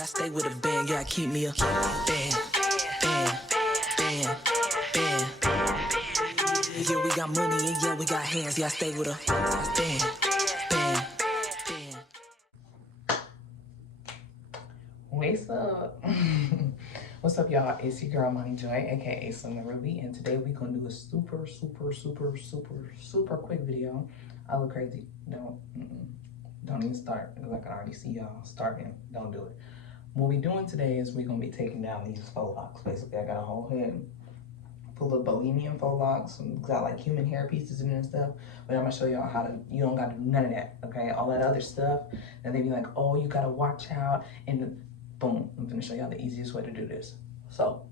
I stay with a band, yeah, I keep me a band, band, band, band. Yeah, we got money and yeah, we got hands, yeah, I stay with a band, band, band. What's up? What's up, y'all? It's your girl, Money Joy, aka Summer Ruby, and today we're gonna do a super quick video. I look crazy. Don't even start because I can already see y'all starting. Don't do it. What we doing today is we're gonna be taking down these faux locks. Basically, I got a whole head full of bohemian faux locks, got like human hair pieces in it and stuff. But I'm gonna show y'all how to. You don't gotta do none of that, okay? All that other stuff. And they be like, oh, you gotta watch out, and boom, I'm gonna show y'all the easiest way to do this. So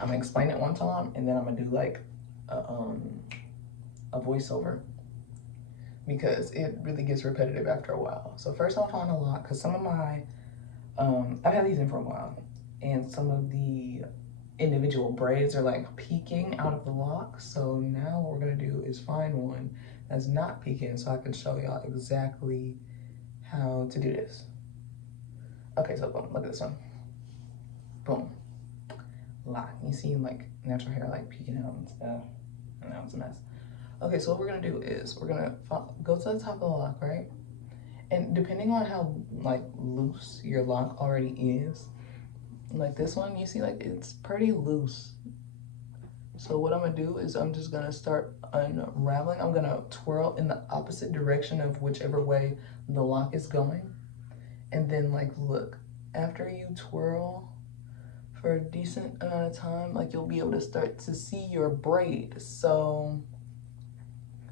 I'm gonna explain it one time, and then I'm gonna do like a voiceover, because it really gets repetitive after a while. So first I'll find a lock, because some of my, I've had these in for a while, and some of the individual braids are like peeking out of the lock. So now what we're gonna do is find one that's not peeking so I can show y'all exactly how to do this. Okay, so boom, look at this one. Boom, lock. You see like natural hair like peeking out and stuff, and that was a mess. Okay, so what we're gonna do is we're gonna go to the top of the lock, right? And depending on how like loose your lock already is, like this one, you see like it's pretty loose. So what I'm gonna do is I'm just gonna start unraveling. I'm gonna twirl in the opposite direction of whichever way the lock is going. And then like, look, after you twirl for a decent amount of time, like you'll be able to start to see your braid. So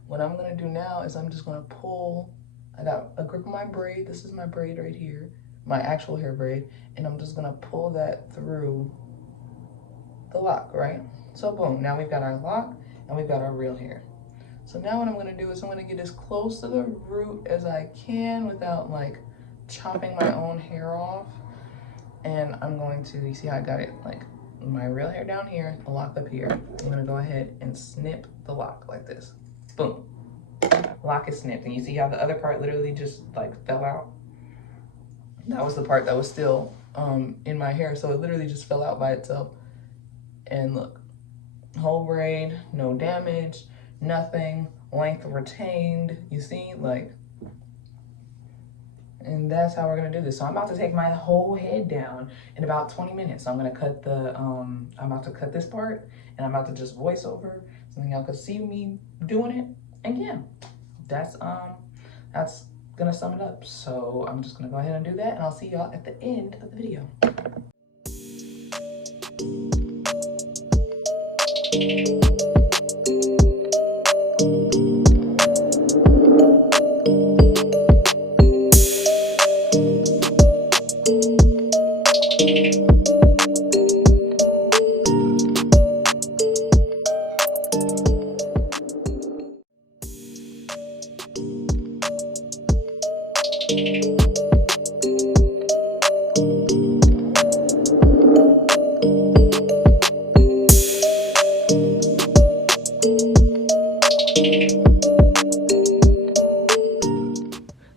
what I'm gonna do now is I'm just gonna pull, I got a grip of my braid. This is my braid right here, my actual hair braid. And I'm just gonna pull that through the lock, right? So boom, now we've got our lock and we've got our real hair. So now what I'm gonna do is I'm gonna get as close to the root as I can without like chopping my own hair off. And I'm going to, you see how I got it, like my real hair down here, the lock up here. I'm gonna go ahead and snip the lock like this. Boom, lock is snipped. And you see how the other part literally just like fell out? That was the part that was still in my hair. So it literally just fell out by itself. And look, whole braid, no damage, nothing, length retained, you see, like, and that's how we're gonna do this. So I'm about to take my whole head down in about 20 minutes. So I'm gonna cut the, I'm about to cut this part, and I'm about to just voice over so y'all can see me doing it. And yeah, that's gonna sum it up. So I'm just gonna go ahead and do that, and I'll see y'all at the end of the video.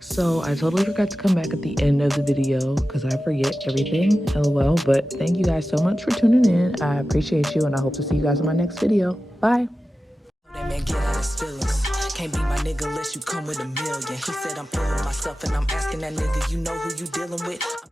So I totally forgot to come back at the end of the video because I forget everything, LOL. But thank you guys so much for tuning in. I appreciate you, and I hope to see you guys in my next video. Bye. That man get out his feelings. Can't be my nigga unless you come with a million. He said I'm feeling myself and I'm asking that nigga, you know who you dealing with?